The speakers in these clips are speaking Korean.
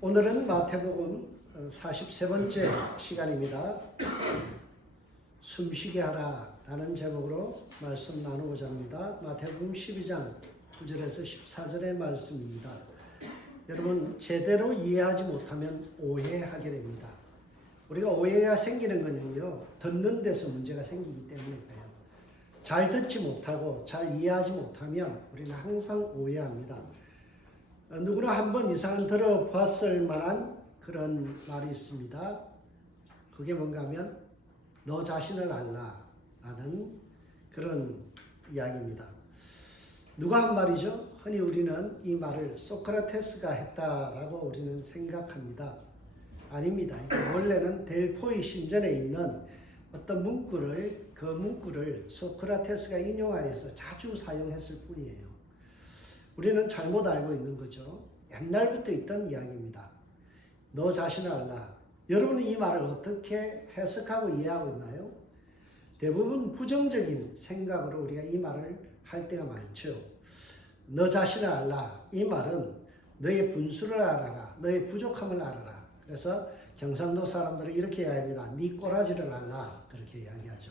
오늘은 마태복음 43번째 시간입니다. 숨쉬게 하라 라는 제목으로 말씀 나누고자 합니다. 마태복음 12장 9절에서 14절의 말씀입니다. 여러분, 제대로 이해하지 못하면 오해하게 됩니다. 우리가 오해가 생기는 거는요, 듣는 데서 문제가 생기기 때문에 그래요. 잘 듣지 못하고 잘 이해하지 못하면 우리는 항상 오해합니다. 누구나 한번 이상은 들어봤을 만한 그런 말이 있습니다. 그게 뭔가 하면 너 자신을 알라 라는 그런 이야기입니다. 누가 한 말이죠? 흔히 우리는 이 말을 소크라테스가 했다라고 우리는 생각합니다. 아닙니다. 원래는 델포이 신전에 있는 어떤 문구를, 그 문구를 소크라테스가 인용하여서 자주 사용했을 뿐이에요. 우리는 잘못 알고 있는 거죠. 옛날부터 있던 이야기입니다. 너 자신을 알라. 여러분이 이 말을 어떻게 해석하고 이해하고 있나요? 대부분 부정적인 생각으로 우리가 이 말을 할 때가 많죠. 너 자신을 알라. 이 말은 너의 분수를 알아라. 너의 부족함을 알아라. 그래서 경상도 사람들은 이렇게 이야기합니다. 네 꼬라지를 알라. 그렇게 이야기하죠.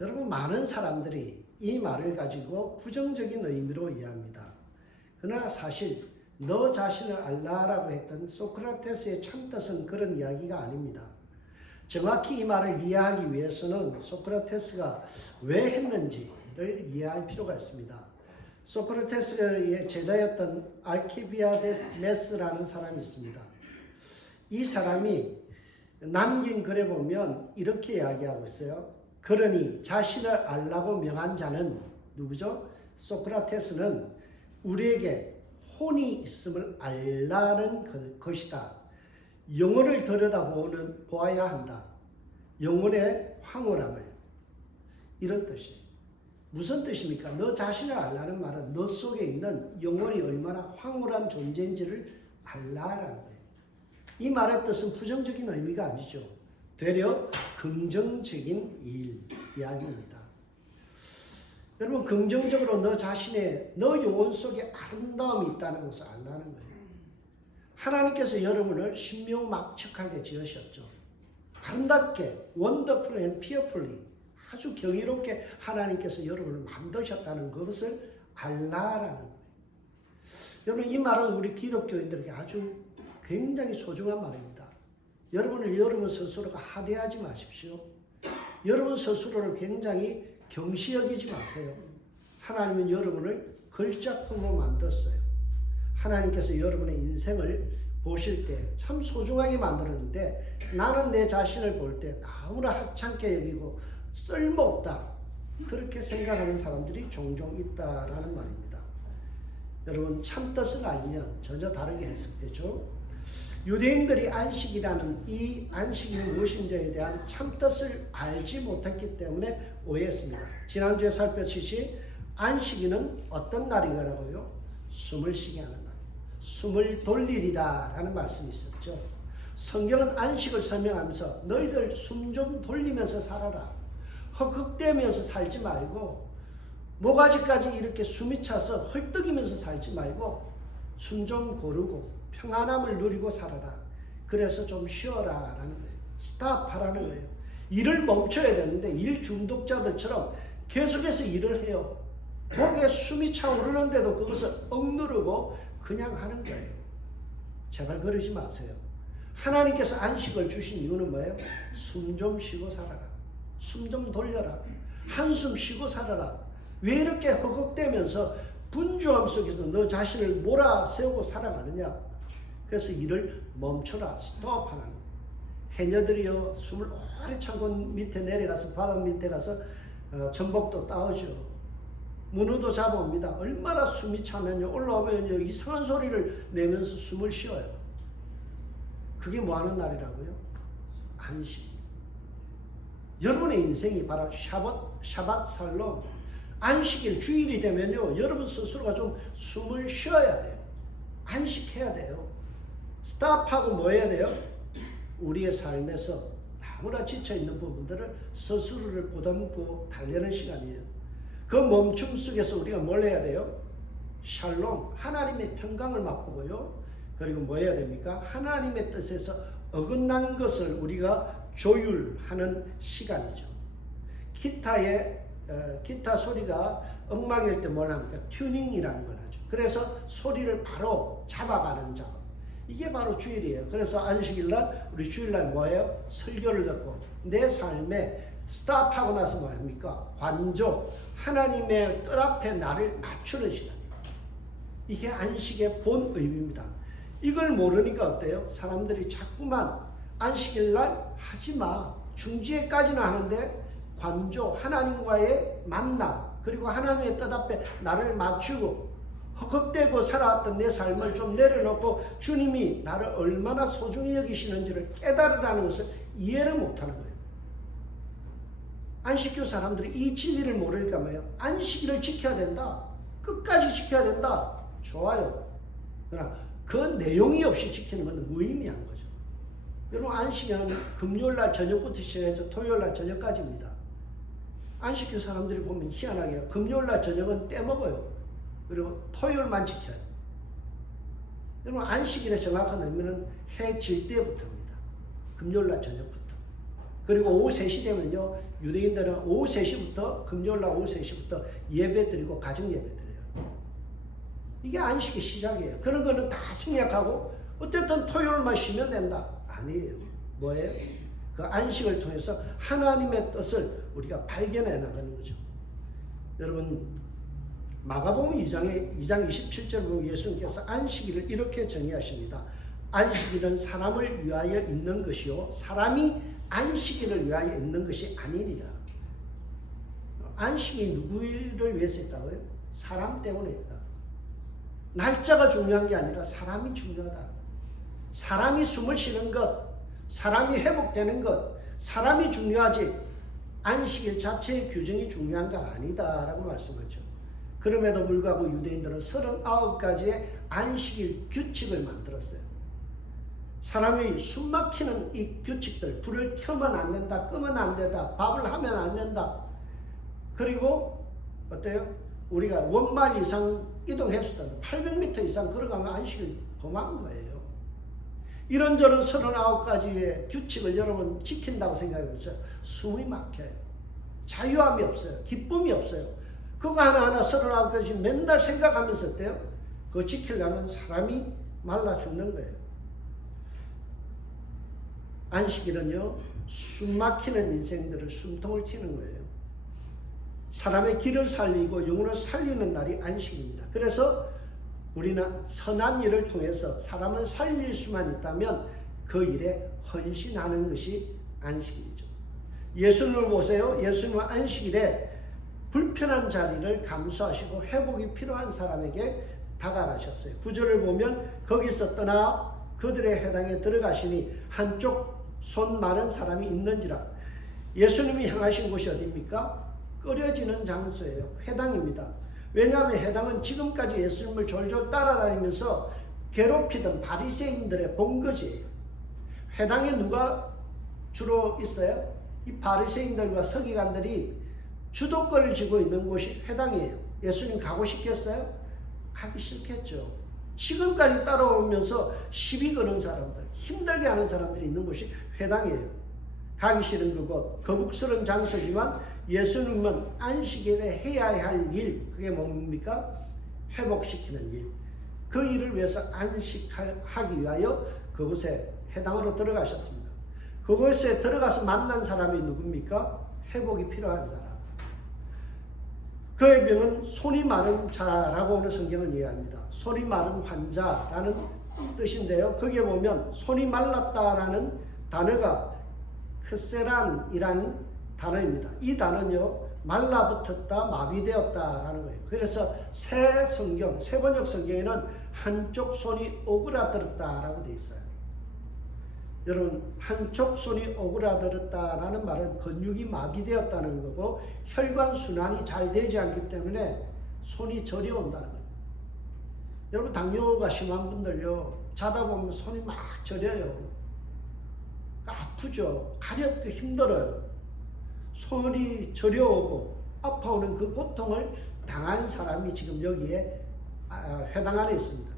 여러분, 많은 사람들이 이 말을 가지고 부정적인 의미로 이해합니다. 그러나 사실 너 자신을 알라라고 했던 소크라테스의 참뜻은 그런 이야기가 아닙니다. 정확히 이 말을 이해하기 위해서는 소크라테스가 왜 했는지를 이해할 필요가 있습니다. 소크라테스의 제자였던 알키비아데스라는 사람이 있습니다. 이 사람이 남긴 글에 보면 이렇게 이야기하고 있어요. 그러니 자신을 알라고 명한 자는 누구죠? 소크라테스는 우리에게 혼이 있음을 알라는 것이다. 영혼을 들여다보아야 한다. 영혼의 황홀함을. 이런 뜻이에요. 무슨 뜻입니까? 너 자신을 알라는 말은 너 속에 있는 영혼이 얼마나 황홀한 존재인지를 알라라는 거예요. 이 말의 뜻은 부정적인 의미가 아니죠. 되려 긍정적인 이야기입니다. 여러분, 긍정적으로 너 자신의, 너 영혼 속에 아름다움이 있다는 것을 알라는 거예요. 하나님께서 여러분을 신묘막측하게 지으셨죠. 아름답게, wonderful and fearfully, 아주 경이롭게 하나님께서 여러분을 만드셨다는 것을 알라라는 거예요. 여러분, 이 말은 우리 기독교인들에게 아주 굉장히 소중한 말입니다. 여러분 스스로가 하대하지 마십시오. 여러분 스스로를 굉장히 경시 여기지 마세요. 하나님은 여러분을 걸작품으로 만들었어요. 하나님께서 여러분의 인생을 보실 때 참 소중하게 만들었는데 나는 내 자신을 볼 때 너무나 하찮게 여기고 쓸모없다. 그렇게 생각하는 사람들이 종종 있다라는 말입니다. 여러분, 참뜻을 알면 전혀 다르게 해석되죠. 유대인들이 안식이라는 이 안식이 무엇인지에 대한 참뜻을 알지 못했기 때문에 오해했습니다. 지난주에 살펴주신 안식일은 어떤 날이라고요? 숨을 쉬게 하는 날. 숨을 돌리리라 라는 말씀이 있었죠. 성경은 안식을 설명하면서 너희들 숨 좀 돌리면서 살아라. 헉헉대면서 살지 말고 모가지까지 이렇게 숨이 차서 헐떡이면서 살지 말고 숨 좀 고르고 평안함을 누리고 살아라. 그래서 좀 쉬어라 라는 거예요. 스탑하라는 거예요. 일을 멈춰야 되는데 일 중독자들처럼 계속해서 일을 해요. 목에 숨이 차오르는데도 그것을 억누르고 그냥 하는 거예요. 제발 그러지 마세요. 하나님께서 안식을 주신 이유는 뭐예요? 숨 좀 쉬고 살아라. 숨 좀 돌려라. 한숨 쉬고 살아라. 왜 이렇게 허걱대면서 분주함 속에서 너 자신을 몰아세우고 살아가느냐? 그래서 일을 멈춰라. 스톱하라는 거예요. 해녀들이요, 숨을 오래 참고 밑에 내려가서 바람 밑에 가서 전복도 따오죠. 문어도 잡아옵니다. 얼마나 숨이 차면요, 올라오면요, 이상한 소리를 내면서 숨을 쉬어요. 그게 뭐 하는 날이라고요? 안식. 여러분의 인생이 바로 샤밧 살롬, 안식일, 주일이 되면요, 여러분 스스로가 좀 숨을 쉬어야 돼요. 안식해야 돼요. 스탑하고 뭐 해야 돼요? 우리의 삶에서 너무나 지쳐있는 부분들을 스스로를 보듬고 달래는 시간이에요. 그 멈춤 속에서 우리가 뭘 해야 돼요? 샬롬, 하나님의 평강을 맛보고요. 그리고 뭐 해야 됩니까? 하나님의 뜻에서 어긋난 것을 우리가 조율하는 시간이죠. 기타 소리가 엉망일 때 뭘 합니까? 튜닝이라는 걸 하죠. 그래서 소리를 바로 잡아가는 작업. 이게 바로 주일이에요. 그래서 안식일날 우리 주일날 뭐예요? 설교를 듣고 내 삶에 스탑하고 나서 뭐 합니까? 관조, 하나님의 뜻 앞에 나를 맞추는 시간이에요. 이게 안식의 본 의미입니다. 이걸 모르니까 어때요? 사람들이 자꾸만 안식일날 하지마, 중지에까지는 하는데 관조, 하나님과의 만남, 그리고 하나님의 뜻 앞에 나를 맞추고 헛헛대고 살아왔던 내 삶을 좀 내려놓고 주님이 나를 얼마나 소중히 여기시는지를 깨달으라는 것을 이해를 못하는 거예요. 안식교 사람들이 이 진리를 모르니까 뭐예요? 안식일을 지켜야 된다. 끝까지 지켜야 된다. 좋아요. 그러나 그 내용이 없이 지키는 건 무의미한 거죠. 여러분, 안식일은 금요일날 저녁부터 시작해서 토요일날 저녁까지입니다. 안식교 사람들이 보면 희한하게 금요일날 저녁은 떼먹어요. 그리고 토요일만 지켜요. 여러분, 안식일의 정확한 의미는 해 질 때부터입니다. 금요일날 저녁부터. 그리고 오후 3시 되면요, 유대인들은 오후 3시부터, 금요일날 오후 3시부터 예배 드리고 가정 예배 드려요. 이게 안식의 시작이에요. 그런 거는 다 생략하고 어쨌든 토요일만 쉬면 된다. 아니에요. 뭐예요? 그 안식을 통해서 하나님의 뜻을 우리가 발견해 나가는 거죠. 여러분, 마가복음 2장 27절 보면 예수님께서 안식일을 이렇게 정의하십니다. 안식일은 사람을 위하여 있는 것이요, 사람이 안식일을 위하여 있는 것이 아니니라. 안식이 누구를 위해서 있다고요? 사람 때문에 있다. 날짜가 중요한 게 아니라 사람이 중요하다. 사람이 숨을 쉬는 것, 사람이 회복되는 것, 사람이 중요하지 안식일 자체의 규정이 중요한 건 아니다라고 말씀하죠. 그럼에도 불구하고 유대인들은 39가지의 안식일 규칙을 만들었어요. 사람이 숨 막히는 이 규칙들, 불을 켜면 안 된다, 끄면 안 된다, 밥을 하면 안 된다. 그리고 어때요? 우리가 원마일 이상 이동했을 때 800m 이상 걸어가면 안식일 범한 거예요. 이런저런 39가지의 규칙을 여러분 지킨다고 생각해보세요. 숨이 막혀요. 자유함이 없어요. 기쁨이 없어요. 그거 하나하나 39가지 맨날 생각하면서 어때요? 그거 지키려면 사람이 말라 죽는 거예요. 안식일은요, 숨 막히는 인생들을 숨통을 튀는 거예요. 사람의 길을 살리고 영혼을 살리는 날이 안식입니다. 그래서 우리는 선한 일을 통해서 사람을 살릴 수만 있다면 그 일에 헌신하는 것이 안식이죠. 예수님을 보세요. 예수님은 안식일에 불편한 자리를 감수하시고 회복이 필요한 사람에게 다가가셨어요. 9절을 보면 거기서 떠나 그들의 회당에 들어가시니 한쪽 손 마른 사람이 있는지라. 예수님이 향하신 곳이 어디입니까? 끓여지는 장소예요. 회당입니다. 왜냐하면 회당은 지금까지 예수님을 졸졸 따라다니면서 괴롭히던 바리새인들의 본거지예요. 회당에 누가 주로 있어요? 이 바리새인들과 서기관들이 주도권을 쥐고 있는 곳이 회당이에요. 예수님 가고 싶겠어요? 가기 싫겠죠. 지금까지 따라오면서 시비 거는 사람들, 힘들게 하는 사람들이 있는 곳이 회당이에요. 가기 싫은 그곳, 거북스러운 장소지만 예수님은 안식일에 해야 할 일, 그게 뭡니까? 회복시키는 일. 그 일을 위해서 안식하기 위하여 그곳에 회당으로 들어가셨습니다. 그곳에 들어가서 만난 사람이 누굽니까? 회복이 필요한 사람. 그의 병은 손이 마른 자라고 오늘 성경은 이해합니다. 손이 마른 환자라는 뜻인데요. 거기에 보면 손이 말랐다라는 단어가 크세란이라는 단어입니다. 이 단어는요, 말라붙었다, 마비되었다라는 거예요. 그래서 새 성경, 새 번역 성경에는 한쪽 손이 오그라들었다라고 되어 있어요. 여러분, 한쪽 손이 오그라들었다라는 말은 근육이 마비되었다는 거고 혈관순환이 잘 되지 않기 때문에 손이 저려온다는 거예요. 여러분, 당뇨가 심한 분들요, 자다 보면 손이 막 저려요. 아프죠. 가렵고 힘들어요. 손이 저려오고 아파오는 그 고통을 당한 사람이 지금 여기에 회당 안에 있습니다.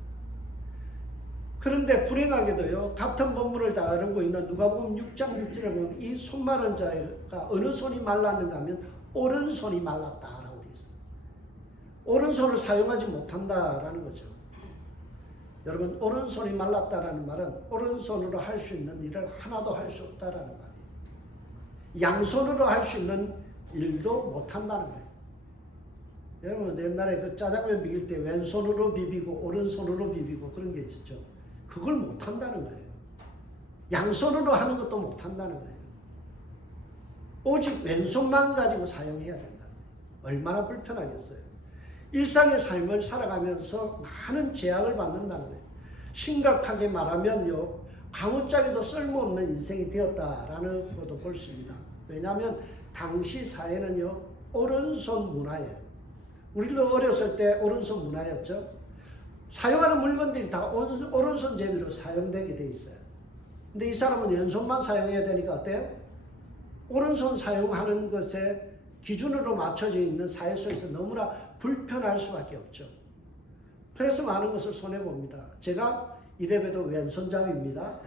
그런데 불행하게도요, 같은 본문을 다루고 있는 누가복음 6장 6절에 보면 이 손 마른 자가 어느 손이 말랐는가 하면 오른손이 말랐다라고 되어 있어요. 오른손을 사용하지 못한다라는 거죠. 여러분, 오른손이 말랐다라는 말은 오른손으로 할 수 있는 일을 하나도 할 수 없다라는 말이에요. 양손으로 할 수 있는 일도 못한다는 거예요. 여러분, 옛날에 그 짜장면 비빌 때 왼손으로 비비고 오른손으로 비비고 그런 게 있었죠. 그걸 못한다는 거예요. 양손으로 하는 것도 못한다는 거예요. 오직 왼손만 가지고 사용해야 된다는 거예요. 얼마나 불편하겠어요. 일상의 삶을 살아가면서 많은 제약을 받는다는 거예요. 심각하게 말하면요, 아무짝에도 쓸모없는 인생이 되었다라는 것도 볼 수 있습니다. 왜냐하면 당시 사회는요, 오른손 문화예요. 우리도 어렸을 때 오른손 문화였죠. 사용하는 물건들이 다 오른손 제비로 사용되게 돼 있어요. 근데 이 사람은 왼손만 사용해야 되니까 어때요? 오른손 사용하는 것에 기준으로 맞춰져 있는 사회 속에서 너무나 불편할 수밖에 없죠. 그래서 많은 것을 손해봅니다. 제가 이래봬도 왼손잡이입니다.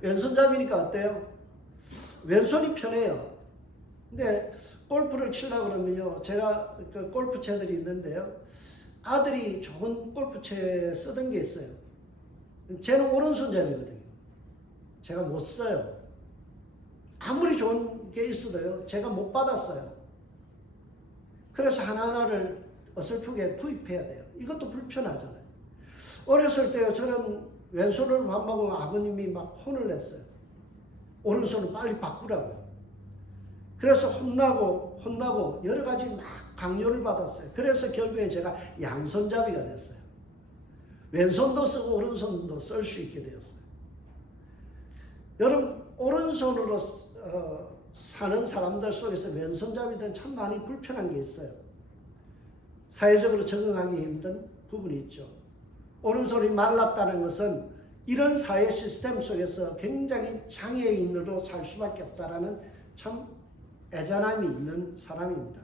왼손잡이니까 어때요? 왼손이 편해요. 근데 골프를 치려고 그러면요, 제가 그 골프채들이 있는데요, 아들이 좋은 골프채 쓰던 게 있어요. 쟤는 오른손잡이거든요. 제가 못 써요. 아무리 좋은 게 있어도요, 제가 못 받았어요. 그래서 하나하나를 어설프게 구입해야 돼요. 이것도 불편하잖아요. 어렸을 때요, 저는 왼손으로 밥 먹으면 아버님이 막 혼을 냈어요. 오른손을 빨리 바꾸라고요. 그래서 혼나고 여러 가지 막 강요를 받았어요. 그래서 결국엔 제가 양손잡이가 됐어요. 왼손도 쓰고 오른손도 쓸 수 있게 되었어요. 여러분, 오른손으로 사는 사람들 속에서 왼손잡이들은 참 많이 불편한 게 있어요. 사회적으로 적응하기 힘든 부분이 있죠. 오른손이 말랐다는 것은 이런 사회 시스템 속에서 굉장히 장애인으로 살 수밖에 없다라는 참 애잔함이 있는 사람입니다.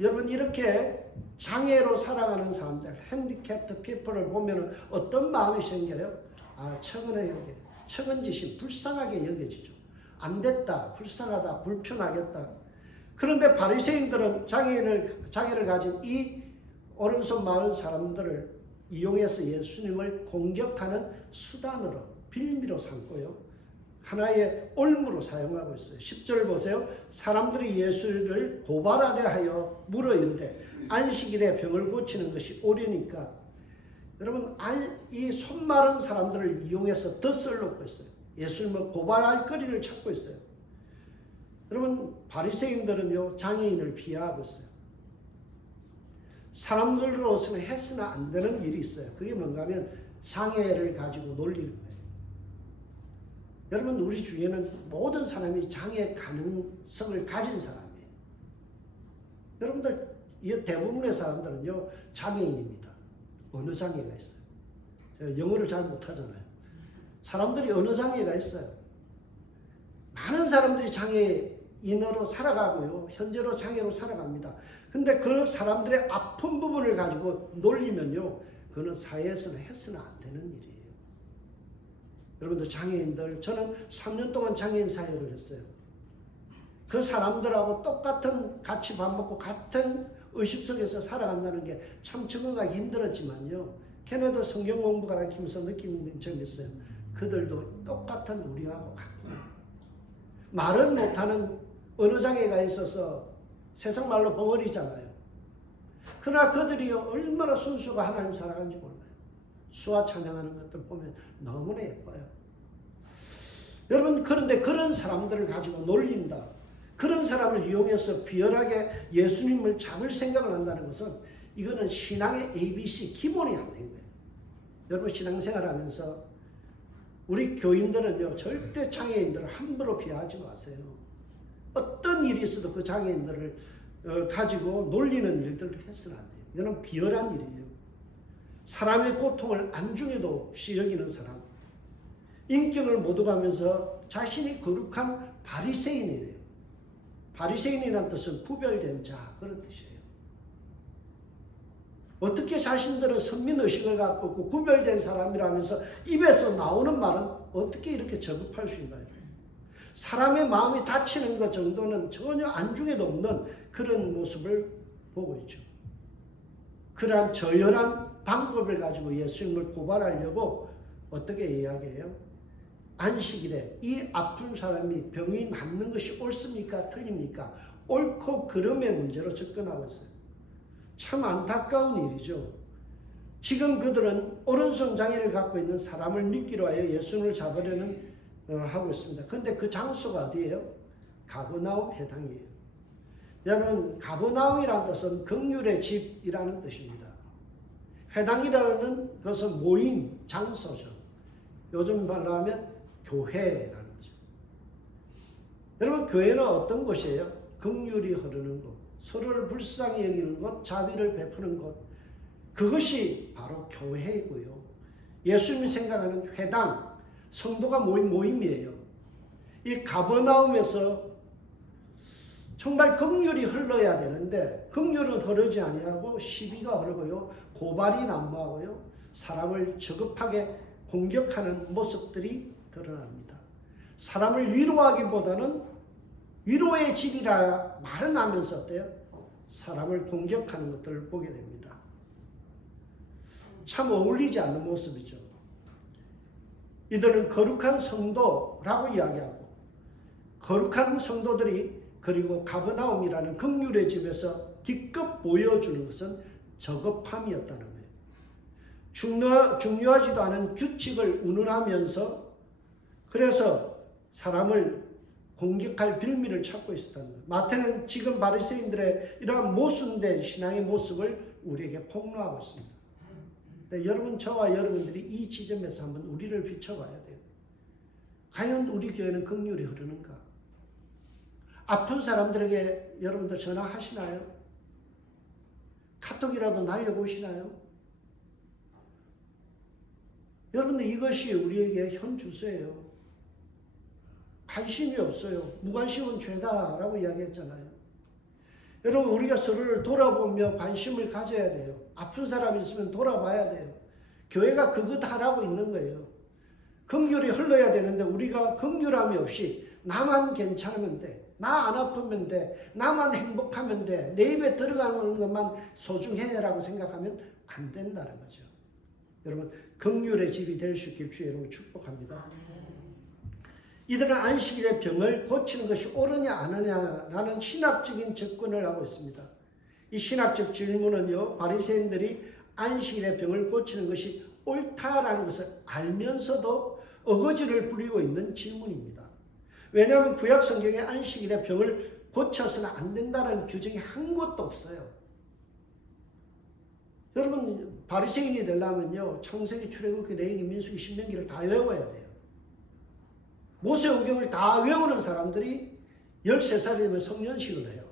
여러분, 이렇게 장애로 살아가는 사람들, 핸디캡트 피플을 보면 어떤 마음이 생겨요? 아, 척은지심, 불쌍하게 여겨지죠. 안 됐다, 불쌍하다, 불편하겠다. 그런데 바리새인들은 장애를 가진 이 오른손 마른 사람들을 이용해서 예수님을 공격하는 수단으로, 빌미로 삼고요, 하나의 올무로 사용하고 있어요. 10절 보세요. 사람들이 예수를 고발하려 하여 물어 이르되 안식일에 병을 고치는 것이 옳으니까. 여러분, 이 손 마른 사람들을 이용해서 덫을 놓고 있어요. 예수님을 고발할 거리를 찾고 있어요. 여러분, 바리새인들은요, 장애인을 비하하고 있어요. 사람들로서는 해서는 안 되는 일이 있어요. 그게 뭔가 하면 장애를 가지고 놀리는 거예요. 여러분, 우리 주위에는 모든 사람이 장애 가능성을 가진 사람이에요. 여러분들, 대부분의 사람들은요, 장애인입니다. 언어 장애가 있어요. 제가 영어를 잘 못하잖아요. 사람들이 언어 장애가 있어요. 많은 사람들이 장애인으로 살아가고요, 현재로 장애로 살아갑니다. 근데 그 사람들의 아픈 부분을 가지고 놀리면요, 그거는 사회에서는 해서는 안 되는 일이에요. 여러분들, 장애인들, 저는 3년 동안 장애인 사역을 했어요. 그 사람들하고 똑같은 같이 밥 먹고 같은 의식 속에서 살아간다는 게 참 적응하기 힘들었지만요, 걔네도 성경 공부 가르치면서 느끼는 점이 있어요. 그들도 똑같은 우리하고 같구나. 말은 못하는 언어 장애가 있어서 세상 말로 벙어리잖아요. 그러나 그들이 얼마나 순수가 하나님 살아가는지 몰라요. 수와 찬양하는 것들 보면 너무나 예뻐요. 여러분, 그런데 그런 사람들을 가지고 놀린다, 그런 사람을 이용해서 비열하게 예수님을 잡을 생각을 한다는 것은, 이거는 신앙의 ABC 기본이 안 된 거예요. 여러분, 신앙생활 하면서 우리 교인들은요, 절대 장애인들을 함부로 비하하지 마세요. 어떤 일이 있어도 그 장애인들을 가지고 놀리는 일들을 해서는 안 돼요. 이거는 비열한 일이에요. 사람의 고통을 안중에도 없이 여기는 사람, 인격을 못 오가면서 자신이 거룩한 바리새인이래요. 바리새인이라는 뜻은 구별된 자, 그런 뜻이에요. 어떻게 자신들은 선민의식을 갖고 있고 구별된 사람이라면서 입에서 나오는 말은 어떻게 이렇게 저급할 수 있나요? 사람의 마음이 다치는 것 정도는 전혀 안중에도 없는 그런 모습을 보고 있죠. 그러한 저열한 방법을 가지고 예수님을 고발하려고 어떻게 이야기해요? 안식일에 이 아픈 사람이 병이 낫는 것이 옳습니까? 틀립니까? 옳고 그름의 문제로 접근하고 있어요. 참 안타까운 일이죠. 지금 그들은 오른손 장애를 갖고 있는 사람을 믿기로 하여 예수님을 잡으려는 하고 있습니다. 그런데 그 장소가 어디예요? 가버나움 회당이에요. 여러분, 가버나움이라는 뜻은 긍휼의 집이라는 뜻입니다. 회당이라는 것은 모임 장소죠. 요즘 말로 하면 교회라는 거죠. 여러분, 교회는 어떤 곳이에요? 긍휼이 흐르는 곳, 서로를 불쌍히 여기는 곳, 자비를 베푸는 곳. 그것이 바로 교회이고요. 예수님이 생각하는 회당, 성도가 모인 모임이에요. 이 가버나움에서 정말 긍휼이 흘러야 되는데 긍휼은 흐르지 아니하고 시비가 흐르고요. 고발이 난무하고요. 사람을 저급하게 공격하는 모습들이 드러납니다. 사람을 위로하기보다는 위로의 집이라 말은 하면서 어때요? 사람을 공격하는 것들을 보게 됩니다. 참 어울리지 않는 모습이죠. 이들은 거룩한 성도라고 이야기하고 거룩한 성도들이 그리고 가버나움이라는 긍휼의 집에서 기껏 보여주는 것은 저급함이었다는 거예요. 중요하지도 않은 규칙을 운운하면서 그래서 사람을 공격할 빌미를 찾고 있었다는 거예요. 마태는 지금 바리새인들의 이러한 모순된 신앙의 모습을 우리에게 폭로하고 있습니다. 여러분, 저와 여러분들이 이 지점에서 한번 우리를 비춰봐야 돼요. 과연 우리 교회는 긍휼이 흐르는가? 아픈 사람들에게 여러분들 전화하시나요? 카톡이라도 날려보시나요? 여러분들, 이것이 우리에게 현 주소예요. 관심이 없어요. 무관심은 죄다라고 이야기했잖아요. 여러분, 우리가 서로를 돌아보며 관심을 가져야 돼요. 아픈 사람이 있으면 돌아봐야 돼요. 교회가 그것 하라고 있는 거예요. 긍휼이 흘러야 되는데 우리가 긍휼함이 없이 나만 괜찮으면 돼. 나 안 아프면 돼. 나만 행복하면 돼. 내 입에 들어가는 것만 소중해라고 생각하면 안 된다는 거죠. 여러분, 긍휼의 집이 될 수 있길 주의 이름으로 축복합니다. 이들은 안식일에 병을 고치는 것이 옳으냐 안 하냐라는 신학적인 접근을 하고 있습니다. 이 신학적 질문은요, 바리새인들이 안식일에 병을 고치는 것이 옳다라는 것을 알면서도 어거지를 부리고 있는 질문입니다. 왜냐하면 구약 성경에 안식일에 병을 고쳐서는 안 된다는 규정이 한 곳도 없어요. 여러분, 바리새인이 되려면요, 창세기, 출애굽기, 레위기, 민수기, 신명기를 다 외워야 돼요. 모세오경을 다 외우는 사람들이 13살이 되면 성년식을 해요.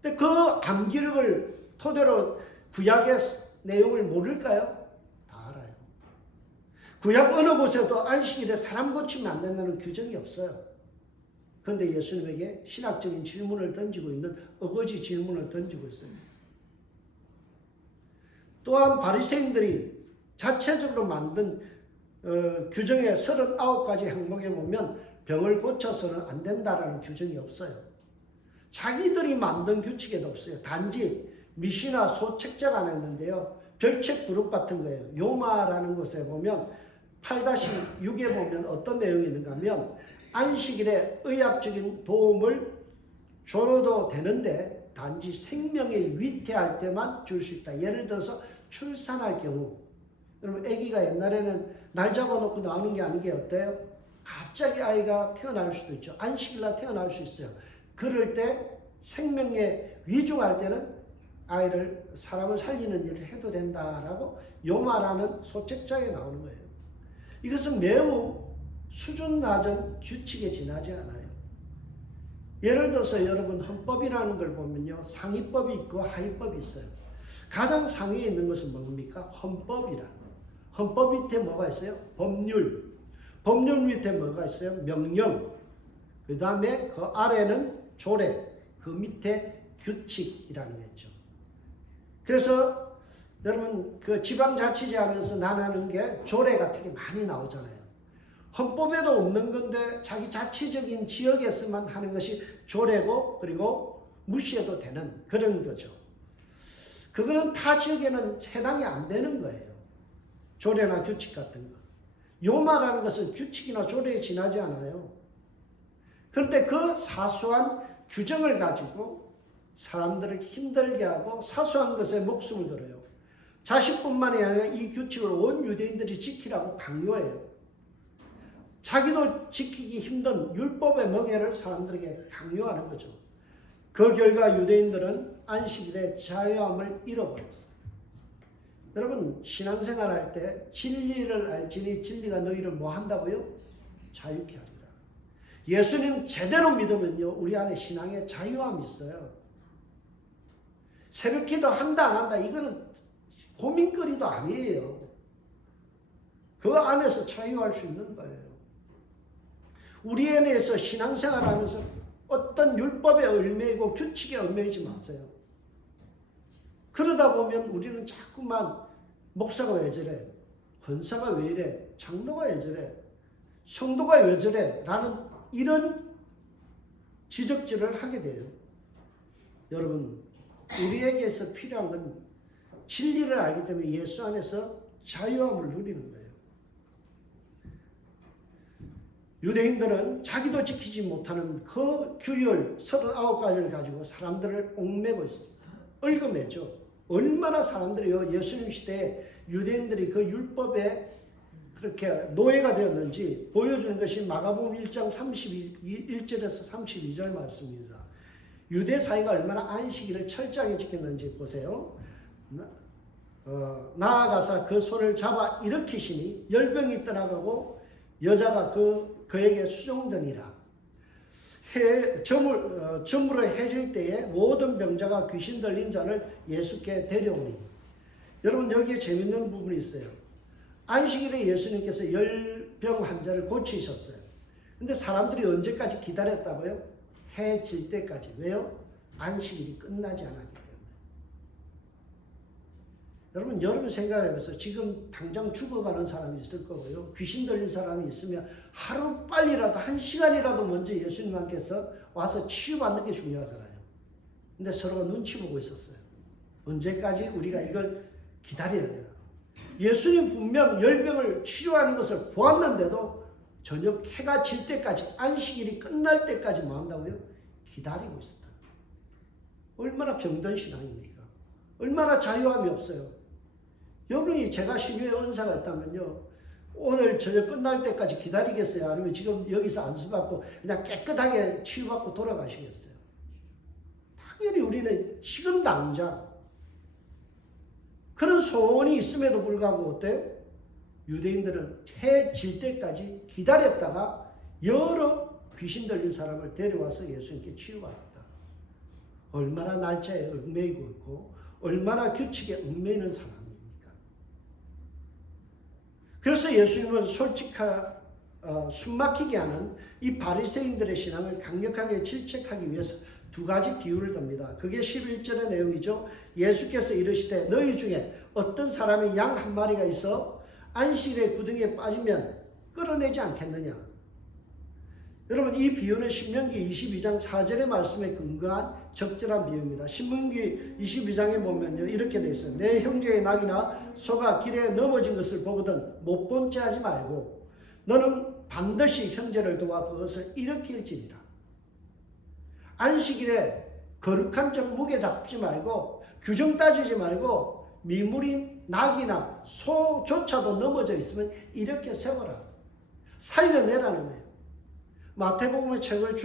근데 그 암기력을 토대로 구약의 내용을 모를까요? 다 알아요. 구약 어느 곳에도 안식일에 사람 고치면 안 된다는 규정이 없어요. 그런데 예수님에게 신학적인 질문을 던지고 있는 어거지 질문을 던지고 있어요. 또한 바리새인들이 자체적으로 만든 규정의 39가지 항목에 보면 병을 고쳐서는 안 된다라는 규정이 없어요. 자기들이 만든 규칙에도 없어요. 단지 미시나 소책자가 하나 있는데요. 별책 그룹 같은 거예요. 요마라는 곳에 보면 8-6에 보면 어떤 내용이 있는가 하면 안식일에 의학적인 도움을 줘도 되는데 단지 생명에 위태할 때만 줄 수 있다. 예를 들어서 출산할 경우, 여러분, 아기가 옛날에는 날 잡아놓고 나오는 게 아닌 게 어때요? 갑자기 아이가 태어날 수도 있죠. 안식일날 태어날 수 있어요. 그럴 때 생명에 위중할 때는 사람을 살리는 일을 해도 된다라고 요마라는 소책자에 나오는 거예요. 이것은 매우 수준 낮은 규칙에 지나지 않아요. 예를 들어서 여러분, 헌법이라는 걸 보면요, 상위법이 있고 하위법이 있어요. 가장 상위에 있는 것은 뭡니까? 헌법이라는 거예요. 헌법 밑에 뭐가 있어요? 법률. 법률 밑에 뭐가 있어요? 명령. 그 다음에 그 아래는 조례. 그 밑에 규칙이라는 게 있죠. 그래서 여러분 그 지방자치제 하면서 나누는 게 조례 같은 게 많이 나오잖아요. 헌법에도 없는 건데 자기 자치적인 지역에서만 하는 것이 조례고 그리고 무시해도 되는 그런 거죠. 그거는 타 지역에는 해당이 안 되는 거예요. 조례나 규칙 같은 거. 요 말하는 것은 규칙이나 조례에 지나지 않아요. 그런데 그 사소한 규정을 가지고 사람들을 힘들게 하고 사소한 것에 목숨을 걸어요. 자식뿐만이 아니라 이 규칙을 온 유대인들이 지키라고 강요해요. 자기도 지키기 힘든 율법의 멍에를 사람들에게 강요하는 거죠. 그 결과 유대인들은 안식일의 자유함을 잃어버렸어요. 여러분 신앙생활 할 때 진리를 알지니 진리가 너희를 뭐 한다고요? 자유케 하리라. 예수님 제대로 믿으면요 우리 안에 신앙의 자유함이 있어요. 새벽기도 한다 안 한다 이거는 고민거리도 아니에요. 그 안에서 자유할 수 있는 거예요. 우리 안에서 신앙생활 하면서 어떤 율법에 얽매이고 규칙에 얽매이지 마세요. 그러다 보면 우리는 자꾸만 목사가 왜 저래? 권사가 왜 이래? 장로가 왜 저래? 성도가 왜 저래? 라는 이런 지적질을 하게 돼요. 여러분 우리에게서 필요한 건 진리를 알기 때문에 예수 안에서 자유함을 누리는 거예요. 유대인들은 자기도 지키지 못하는 그 규율 39가지를 가지고 사람들을 얽매고 있습니다. 얽어매죠. 얼마나 사람들이요 예수님 시대에 유대인들이 그 율법에 그렇게 노예가 되었는지 보여주는 것이 마가복음 1장 31절에서 32절 말씀입니다. 유대 사회가 얼마나 안식일을 철저하게 지켰는지 보세요. 나아가서 그 손을 잡아 일으키시니 열병이 떠나가고 여자가 그에게 수종되니라. 저물어 해질 때에 모든 병자가 귀신 들린 자를 예수께 데려오니. 여러분 여기에 재밌는 부분이 있어요. 안식일에 예수님께서 열병 환자를 고치셨어요. 근데 사람들이 언제까지 기다렸다고요? 해 질 때까지. 왜요? 안식일이 끝나지 않았기 때문에. 여러분 생각해보세요. 지금 당장 죽어가는 사람이 있을 거고요. 귀신 들린 사람이 있으면 하루 빨리라도 1시간이라도 먼저 예수님께서 와서 치유받는 게 중요하잖아요. 근데 서로가 눈치 보고 있었어요. 언제까지 우리가 이걸 기다려야 되나. 예수님 분명 열병을 치료하는 것을 보았는데도 저녁 해가 질 때까지 안식일이 끝날 때까지 뭐 한다고요? 기다리고 있었다. 얼마나 병든 신앙입니까? 얼마나 자유함이 없어요. 여러분이 제가 신유의 은사가 있다면요 오늘 저녁 끝날 때까지 기다리겠어요? 아니면 지금 여기서 안수받고 그냥 깨끗하게 치유받고 돌아가시겠어요? 당연히 우리는 지금 당장 그런 소원이 있음에도 불구하고 어때요? 유대인들은 해 질 때까지 기다렸다가 여러 귀신 들린 사람을 데려와서 예수님께 치유받았다. 얼마나 날짜에 얽매이고 있고 얼마나 규칙에 얽매이는 사람입니까? 그래서 예수님은 숨막히게 하는 이 바리새인들의 신앙을 강력하게 질책하기 위해서 두 가지 비유를 듭니다. 그게 11절의 내용이죠. 예수께서 이르시되 너희 중에 어떤 사람이 양 한 마리가 있어 안식일에 구덩이에 빠지면 끌어내지 않겠느냐. 여러분 이 비유는 신명기 22장 4절의 말씀에 근거한 적절한 비유입니다. 신명기 22장에 보면요 이렇게 되어 있어요. 내 형제의 낙이나 소가 길에 넘어진 것을 보거든 못 본 채 하지 말고 너는 반드시 형제를 도와 그것을 일으킬지니라. 안식일에 거룩한 점 무게 잡지 말고 규정 따지지 말고 미물인 낙이나 소조차도 넘어져 있으면 이렇게 세워라. 살려내라는 거예요. 마태복음의 최고의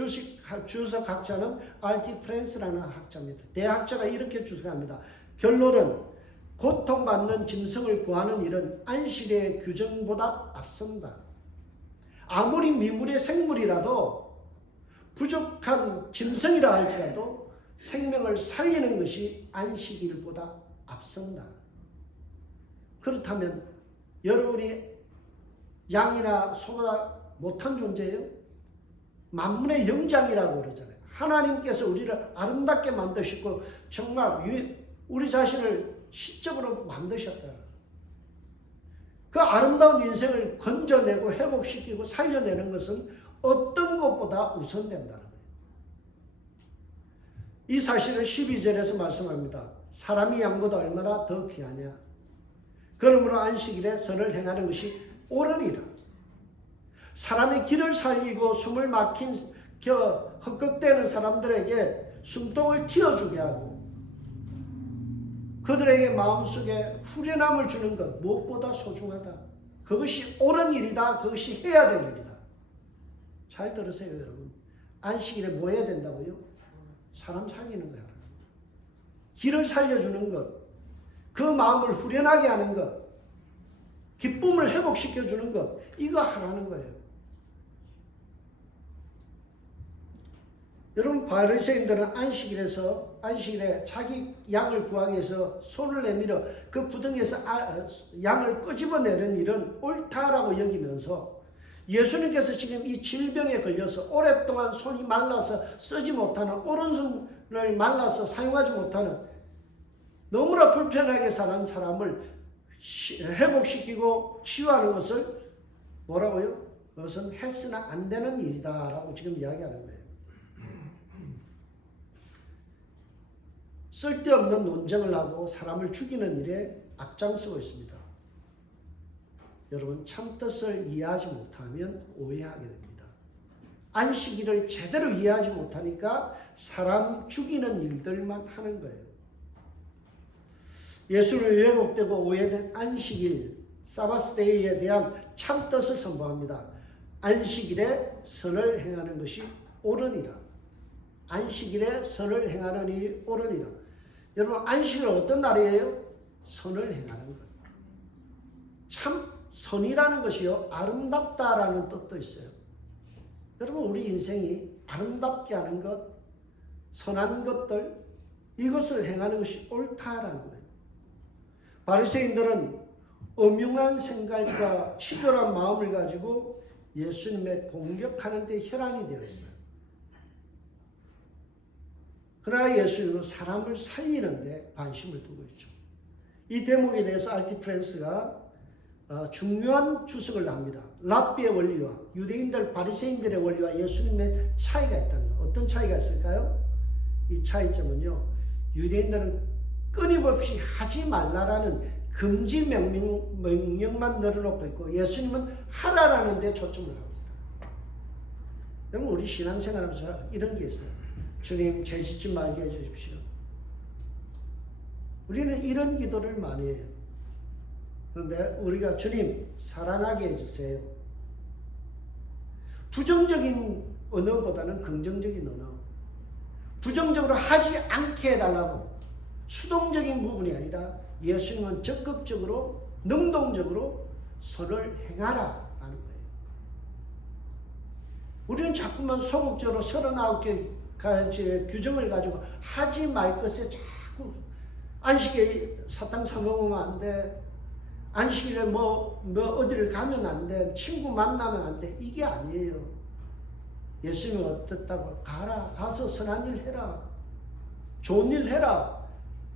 주석학자는 R.T. 프랜스라는 학자입니다. 대학자가 이렇게 주석합니다. 결론은 고통받는 짐승을 구하는 일은 안식일의 규정보다 앞선다. 아무리 미물의 생물이라도 부족한 짐승이라 할지라도 생명을 살리는 것이 안식일보다 앞선다. 그렇다면 여러분이 양이나 소보다 못한 존재예요? 만물의 영장이라고 그러잖아요. 하나님께서 우리를 아름답게 만드시고 정말 우리 자신을 시적으로 만드셨다. 그 아름다운 인생을 건져내고 회복시키고 살려내는 것은 어떤 것보다 우선된다는 거예요. 이 사실을 12절에서 말씀합니다. 사람이 양보다 얼마나 더 귀하냐. 그러므로 안식일에 선을 행하는 것이 옳으니라. 사람의 길을 살리고 숨을 막힌 헛걱대는 사람들에게 숨통을 틔워주게 하고 그들에게 마음속에 후련함을 주는 것 무엇보다 소중하다. 그것이 옳은 일이다. 그것이 해야 될 일이다. 잘 들으세요, 여러분. 안식일에 뭐 해야 된다고요? 사람 살리는 거야. 길을 살려주는 것, 그 마음을 후련하게 하는 것, 기쁨을 회복시켜주는 것, 이거 하라는 거예요. 여러분, 바리새인들은 안식일에 자기 양을 구하기 위해서 손을 내밀어 그 구덩이에서 양을 끄집어내는 일은 옳다라고 여기면서 예수님께서 지금 이 질병에 걸려서 오랫동안 손이 말라서 쓰지 못하는, 오른손을 말라서 사용하지 못하는 너무나 불편하게 사는 사람을 회복시키고 치유하는 것을 뭐라고요? 그것은 해서는 안 되는 일이다라고 지금 이야기하는 거예요. 쓸데없는 논쟁을 하고 사람을 죽이는 일에 앞장서고 있습니다. 여러분, 참뜻을 이해하지 못하면 오해하게 됩니다. 안식일을 제대로 이해하지 못하니까 사람 죽이는 일들만 하는 거예요. 예수는 왜곡되고 오해된 안식일, 사바스데이에 대한 참뜻을 선포합니다. 안식일에 선을 행하는 것이 옳으니라. 안식일에 선을 행하는 일이 옳으니라. 여러분, 안식일 어떤 날이에요? 선을 행하는 것. 참 선이라는 것이요, 아름답다라는 뜻도 있어요. 여러분, 우리 인생이 아름답게 하는 것, 선한 것들, 이것을 행하는 것이 옳다라는 거예요. 바리새인들은 음흉한 생각과 치졸한 마음을 가지고 예수님의 공격하는 데 혈안이 되어 있어요. 그러나 예수님은 사람을 살리는 데 관심을 두고 있죠. 이 대목에 대해서 알티 프랜스가 중요한 주석을 합니다. 랍비의 원리와 유대인들, 바리새인들의 원리와 예수님의 차이가 있다는 것. 어떤 차이가 있을까요? 이 차이점은요, 유대인들은 끊임없이 하지 말라라는 금지 명령만 늘어놓고 있고, 예수님은 하라라는 데 초점을 합니다. 여러분, 우리 신앙생활하면서 이런 게 있어요. 주님, 죄 짓지 말게 해주십시오. 우리는 이런 기도를 많이 해요. 그런데 우리가 주님, 사랑하게 해주세요. 부정적인 언어보다는 긍정적인 언어. 부정적으로 하지 않게 해달라고. 수동적인 부분이 아니라 예수님은 적극적으로, 능동적으로 선을 행하라 라는 거예요. 우리는 자꾸만 소극적으로 39개 규정을 가지고 하지 말 것에 자꾸 안식에 사탕 사 먹으면 안 돼. 안식일에 뭐 어디를 가면 안 돼. 친구 만나면 안 돼. 이게 아니에요. 예수님은 어떻다고? 가서 선한 일 해라. 좋은 일 해라.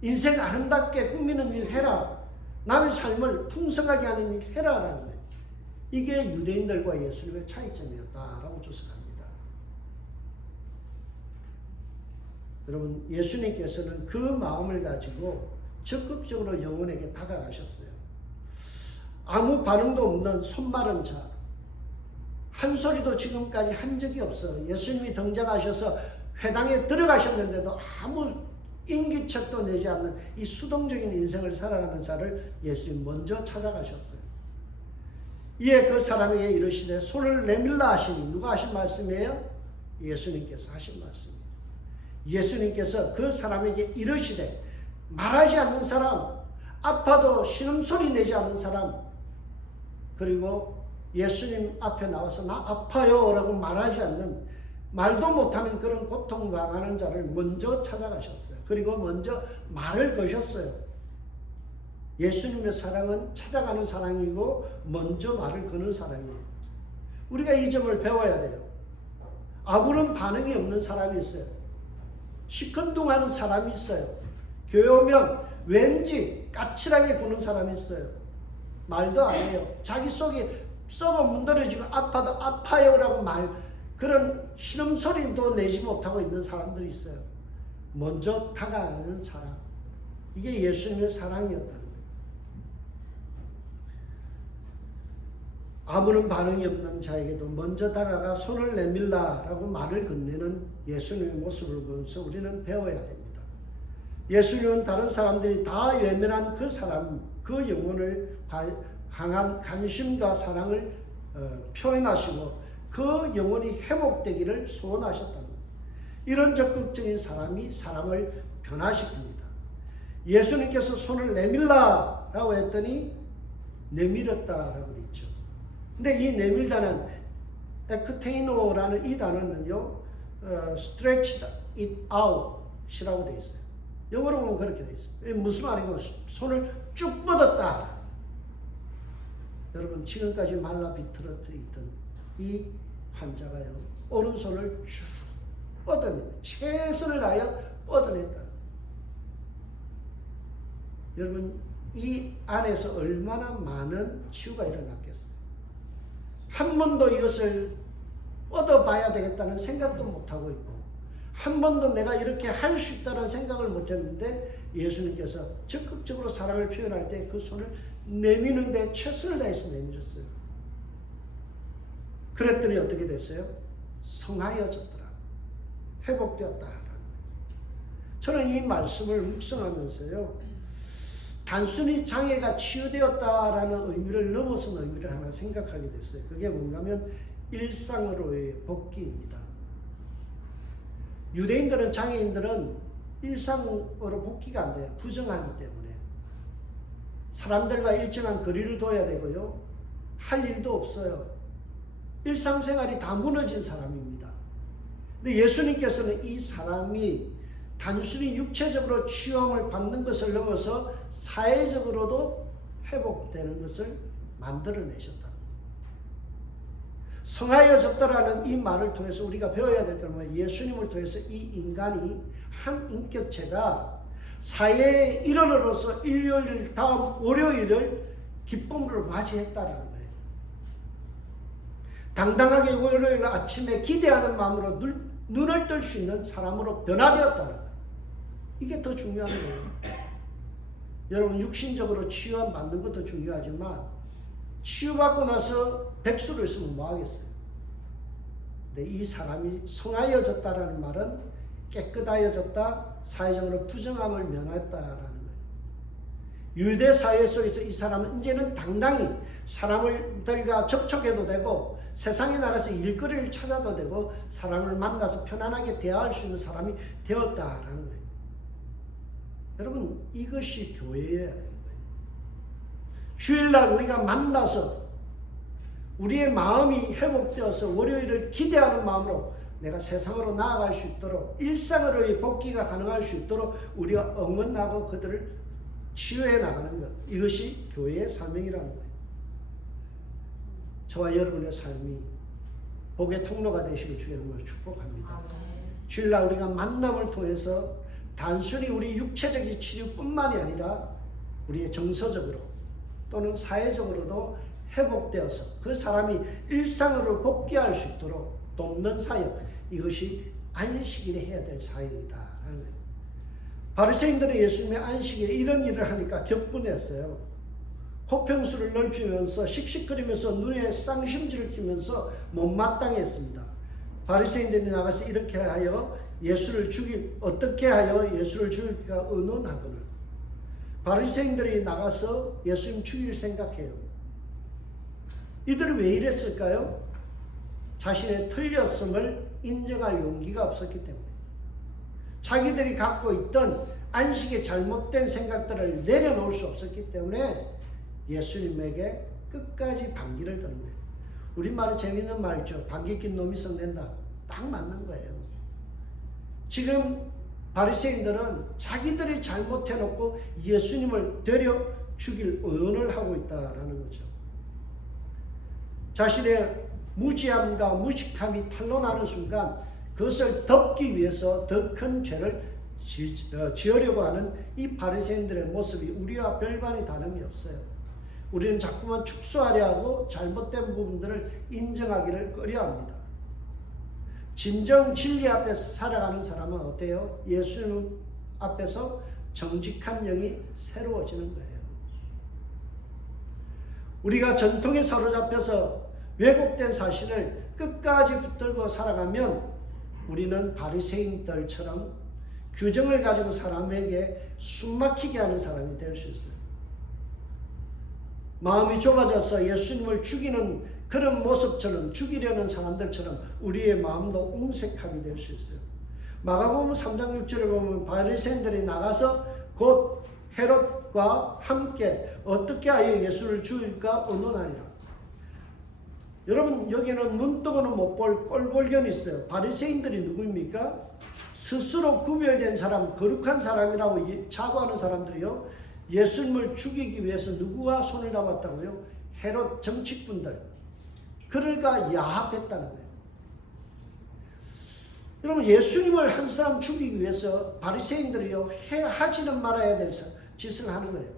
인생 아름답게 꾸미는 일 해라. 남의 삶을 풍성하게 하는 일 해라라는 거예요. 이게 유대인들과 예수님의 차이점이었다라고 주석합니다. 여러분, 예수님께서는 그 마음을 가지고 적극적으로 영혼에게 다가가셨어요. 아무 반응도 없는 손마른 자, 한 소리도 지금까지 한 적이 없어요. 예수님이 등장하셔서 회당에 들어가셨는데도 아무 인기척도 내지 않는 이 수동적인 인생을 살아가는 자를 예수님 먼저 찾아가셨어요. 이에 그 사람에게 이르시되 손을 내밀라 하시니, 누가 하신 말씀이에요? 예수님께서 하신 말씀이에요. 예수님께서 그 사람에게 이르시되, 말하지 않는 사람, 아파도 신음소리 내지 않는 사람, 그리고 예수님 앞에 나와서 나 아파요 라고 말하지 않는, 말도 못하는 그런 고통당하는 자를 먼저 찾아가셨어요. 그리고 먼저 말을 거셨어요. 예수님의 사랑은 찾아가는 사랑이고 먼저 말을 거는 사랑이에요. 우리가 이 점을 배워야 돼요. 아무런 반응이 없는 사람이 있어요. 시큰둥하는 사람이 있어요. 교회 오면 왠지 까칠하게 구는 사람이 있어요. 말도 안 해요. 자기 속이 썩어 문드러지고 아파도 아파요라고 그런 신음소리도 내지 못하고 있는 사람들이 있어요. 먼저 다가가는 사랑. 이게 예수님의 사랑이었다는 거예요. 아무런 반응이 없는 자에게도 먼저 다가가 손을 내밀라라고 말을 건네는 예수님의 모습을 보면서 우리는 배워야 됩니다. 예수님은 다른 사람들이 다 외면한 그 사람, 그 영혼을 강한 관심과 사랑을 표현하시고 그 영혼이 회복되기를 소원하셨다는 거예요. 이런 적극적인 사람이 사람을 변화시킵니다. 예수님께서 손을 내밀라라고 했더니 내밀었다라고 되어 있죠. 근데 이 내밀다는 에크테이노라는 이 단어는요, stretched it out이라고 되어 있어요. 영어로 보면 그렇게 되어 있어요. 무슨 말이고 손을 쭉 뻗었다. 여러분 지금까지 말라 비틀어져 있던 이 환자가요, 오른손을 쭉 뻗어냅니다. 최선을 다하여 뻗어냈다. 여러분 이 안에서 얼마나 많은 치유가 일어났겠어요. 한 번도 이것을 뻗어봐야 되겠다는 생각도 못하고 있고 한 번도 내가 이렇게 할 수 있다는 생각을 못했는데 예수님께서 적극적으로 사랑을 표현할 때 그 손을 내미는데 최선을 다해서 내밀었어요. 그랬더니 어떻게 됐어요? 성하여졌더라. 회복되었다. 저는 이 말씀을 묵상하면서요, 단순히 장애가 치유되었다라는 의미를 넘어선 의미를 하나 생각하게 됐어요. 그게 뭔가 하면 일상으로의 복귀입니다. 유대인들은, 장애인들은 일상으로 복귀가 안 돼요. 부정하기 때문에. 사람들과 일정한 거리를 둬야 되고요. 할 일도 없어요. 일상생활이 다 무너진 사람입니다. 근데 예수님께서는 이 사람이 단순히 육체적으로 치유함을 받는 것을 넘어서 사회적으로도 회복되는 것을 만들어내셨다. 성하여졌다라는 이 말을 통해서 우리가 배워야 될 것은 예수님을 통해서 이 인간이 한 인격체가 사회의 일원으로서 일요일 다음 월요일을 기쁨으로 맞이했다라는 거예요. 당당하게 월요일 아침에 기대하는 마음으로 눈을 뜰 수 있는 사람으로 변화되었다는 거예요. 이게 더 중요한 거예요. 여러분 육신적으로 치유함 받는 것도 중요하지만 치유받고 나서 백수로 있으면 뭐 하겠어요? 근데 이 사람이 성하여졌다라는 말은 깨끗하여졌다, 사회적으로 부정함을 면했다라는 거예요. 유대 사회 속에서 이 사람은 이제는 당당히 사람들과 접촉해도 되고 세상에 나가서 일거리를 찾아도 되고 사람을 만나서 편안하게 대화할 수 있는 사람이 되었다라는 거예요. 여러분 이것이 교회여야 되는 거예요. 주일날 우리가 만나서 우리의 마음이 회복되어서 월요일을 기대하는 마음으로 내가 세상으로 나아갈 수 있도록 일상으로의 복귀가 가능할 수 있도록 우리가 응원하고 그들을 치유해 나가는 것, 이것이 교회의 사명이라는 거예요. 저와 여러분의 삶이 복의 통로가 되시길 주의 이름으로 축복합니다. 주일날 우리가 만남을 통해서 단순히 우리 육체적인 치유뿐만이 아니라 우리의 정서적으로 또는 사회적으로도 회복되어서 그 사람이 일상으로 복귀할 수 있도록 돕는 사역, 이것이 안식일에 해야 될 사역이다. 바리새인들은 예수님의 안식일에 이런 일을 하니까 격분했어요. 호평수를 넓히면서 씩씩거리면서 눈에 쌍심지를 끼면서 못마땅했습니다. 바리새인들이 나가서 이렇게 하여 어떻게 하여 예수를 죽일까 의논하거늘. 바리새인들이 나가서 예수님 죽일 생각해요. 이들은 왜 이랬을까요? 자신의 틀렸음을 인정할 용기가 없었기 때문에, 자기들이 갖고 있던 안식의 잘못된 생각들을 내려놓을 수 없었기 때문에 예수님에게 끝까지 반기를 드는 거예요. 우리말에 재미있는 말이죠. 반기 낀 놈이 성낸다. 딱 맞는 거예요. 지금 바리새인들은 자기들이 잘못해놓고 예수님을 되려 죽일 의논을 하고 있다라는 거죠. 자신의 무지함과 무식함이 탄로나는 순간 그것을 덮기 위해서 더 큰 죄를 지으려고 하는 이 바리새인들의 모습이 우리와 별반의 다름이 없어요. 우리는 자꾸만 축소하려 하고 잘못된 부분들을 인정하기를 꺼려합니다. 진정 진리 앞에서 살아가는 사람은 어때요? 예수님 앞에서 정직한 영이 새로워지는 거예요. 우리가 전통에 사로잡혀서 왜곡된 사실을 끝까지 붙들고 살아가면 우리는 바리새인들처럼 규정을 가지고 사람에게 숨막히게 하는 사람이 될 수 있어요. 마음이 좁아져서 예수님을 죽이는 그런 모습처럼, 죽이려는 사람들처럼 우리의 마음도 옹색하게 될 수 있어요. 마가복음 3장 6절에 보면 바리새인들이 나가서 곧 헤롯과 함께 어떻게 하여 예수를 죽일까 의논하니라. 여러분, 여기는 눈 뜨고는 못 볼 꼴볼견이 있어요. 바리새인들이 누구입니까? 스스로 구별된 사람, 거룩한 사람이라고 자부하는 사람들이요, 예수님을 죽이기 위해서 누구와 손을 잡았다고요? 헤롯 정치꾼들, 그들과 야합했다는 거예요. 여러분, 예수님을 한 사람 죽이기 위해서 바리새인들이요, 하지는 말아야 될 짓을 하는 거예요.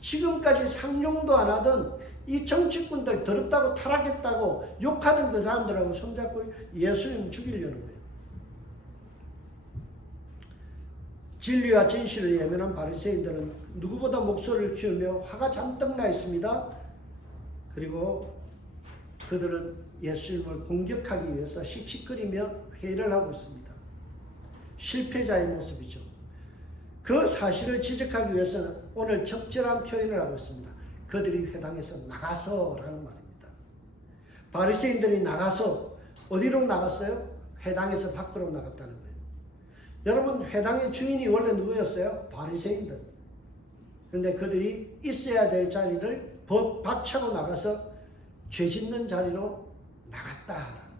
지금까지 상종도 안 하던 이 정치꾼들, 더럽다고 타락했다고 욕하는 그 사람들하고 손잡고 예수님 죽이려는 거예요. 진리와 진실을 예면한 바리새인들은 누구보다 목소리를 키우며 화가 잔뜩 나 있습니다. 그리고 그들은 예수님을 공격하기 위해서 씩씩거리며 회의를 하고 있습니다. 실패자의 모습이죠. 그 사실을 지적하기 위해서는 오늘 적절한 표현을 하고 있습니다. 그들이 회당에서 나가서라는 말입니다. 바리새인들이 나가서 어디로 나갔어요? 회당에서 밖으로 나갔다는 거예요. 여러분, 회당의 주인이 원래 누구였어요? 바리새인들. 그런데 그들이 있어야 될 자리를 박차고 나가서 죄 짓는 자리로 나갔다라는 거예요.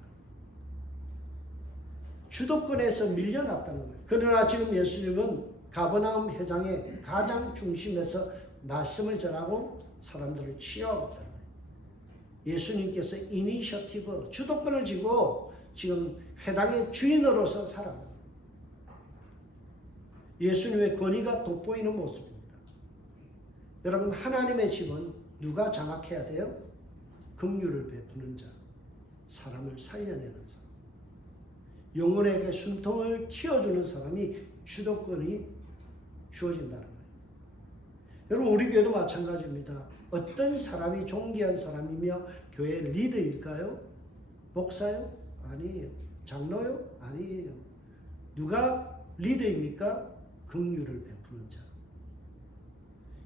주도권에서 밀려났다는 거예요. 그러나 지금 예수님은 가버나움 회장의 가장 중심에서 말씀을 전하고 사람들을 치유하고 있다는 거예요. 예수님께서 이니셔티브, 주도권을 쥐고 지금 회당의 주인으로서 살아갑니다. 예수님의 권위가 돋보이는 모습입니다. 여러분, 하나님의 집은 누가 장악해야 돼요? 긍휼을 베푸는 자, 사람을 살려내는 사람, 영혼에게 숨통을 틔워주는 사람이 주도권이 주어진다는 거예요. 여러분, 우리 교회도 마찬가지입니다. 어떤 사람이 존귀한 사람이며 교회 리더일까요? 목사요? 아니에요. 장로요? 아니에요. 누가 리더입니까? 긍휼을 베푸는 자.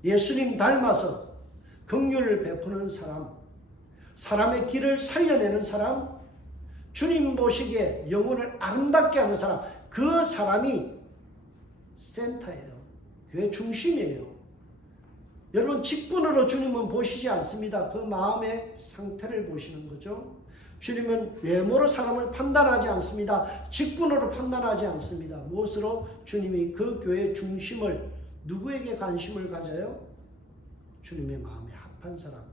예수님 닮아서 긍휼을 베푸는 사람, 사람의 길을 살려내는 사람, 주님 보시기에 영혼을 아름답게 하는 사람, 그 사람이 센터예요. 교회 중심이에요. 여러분, 직분으로 주님은 보시지 않습니다. 그 마음의 상태를 보시는 거죠. 주님은 외모로 사람을 판단하지 않습니다. 직분으로 판단하지 않습니다. 무엇으로? 주님이 그 교회의 중심을, 누구에게 관심을 가져요? 주님의 마음에 합한 사람,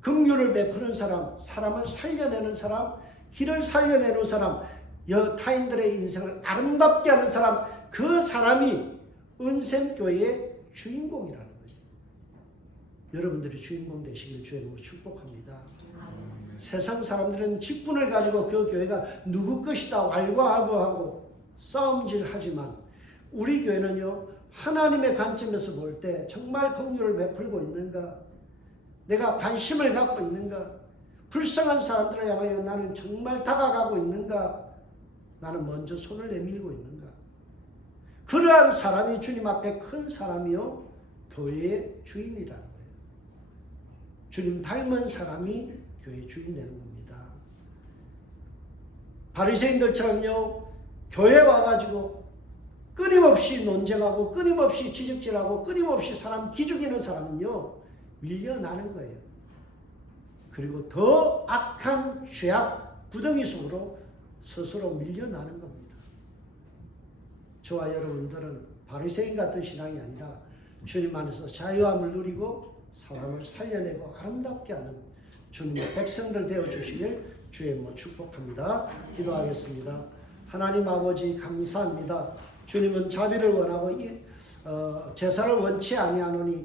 긍휼을 베푸는 사람, 사람을 살려내는 사람, 길을 살려내는 사람, 타인들의 인생을 아름답게 하는 사람, 그 사람이 은샘교회의 주인공이라는 거죠. 여러분들이 주인공 되시길 주의 축복합니다. 세상 사람들은 직분을 가지고 그 교회가 누구 것이다 왈가왈부하고 싸움질하지만 우리 교회는요, 하나님의 관점에서 볼 때 정말 긍휼을 베풀고 있는가, 내가 관심을 갖고 있는가, 불쌍한 사람들을 향하여 나는 정말 다가가고 있는가, 나는 먼저 손을 내밀고 있는가. 그러한 사람이 주님 앞에 큰 사람이요, 교회의 주인이라는 거예요. 주님 닮은 사람이 교회 주인 되는 겁니다. 바리새인들처럼요, 교회 와가지고 끊임없이 논쟁하고 끊임없이 지적질하고 끊임없이 사람 기죽이는 사람은요, 밀려나는 거예요. 그리고 더 악한 죄악 구덩이 속으로 스스로 밀려나는 겁니다. 저와 여러분들은 바리새인 같은 신앙이 아니라 주님 안에서 자유함을 누리고 사람을 살려내고 아름답게 하는 주님의 백성들 되어주시길 주의 이름으로 축복합니다. 기도하겠습니다. 하나님 아버지 감사합니다. 주님은 자비를 원하고 제사를 원치 아니하노니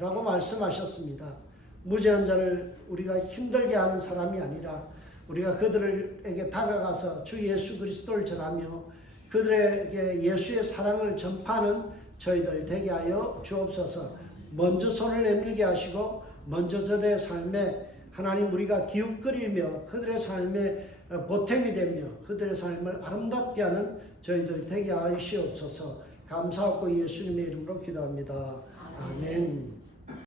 라고 말씀하셨습니다. 무죄한 자를 우리가 힘들게 하는 사람이 아니라 우리가 그들에게 다가가서 주 예수 그리스도를 전하며 그들에게 예수의 사랑을 전파하는 저희들 되게 하여 주옵소서. 먼저 손을 내밀게 하시고 먼저 저들의 삶에 하나님 우리가 기웃거리며 그들의 삶에 보탬이 되며 그들의 삶을 아름답게 하는 저희들 되게 하시옵소서. 감사하고 예수님의 이름으로 기도합니다. 아멘.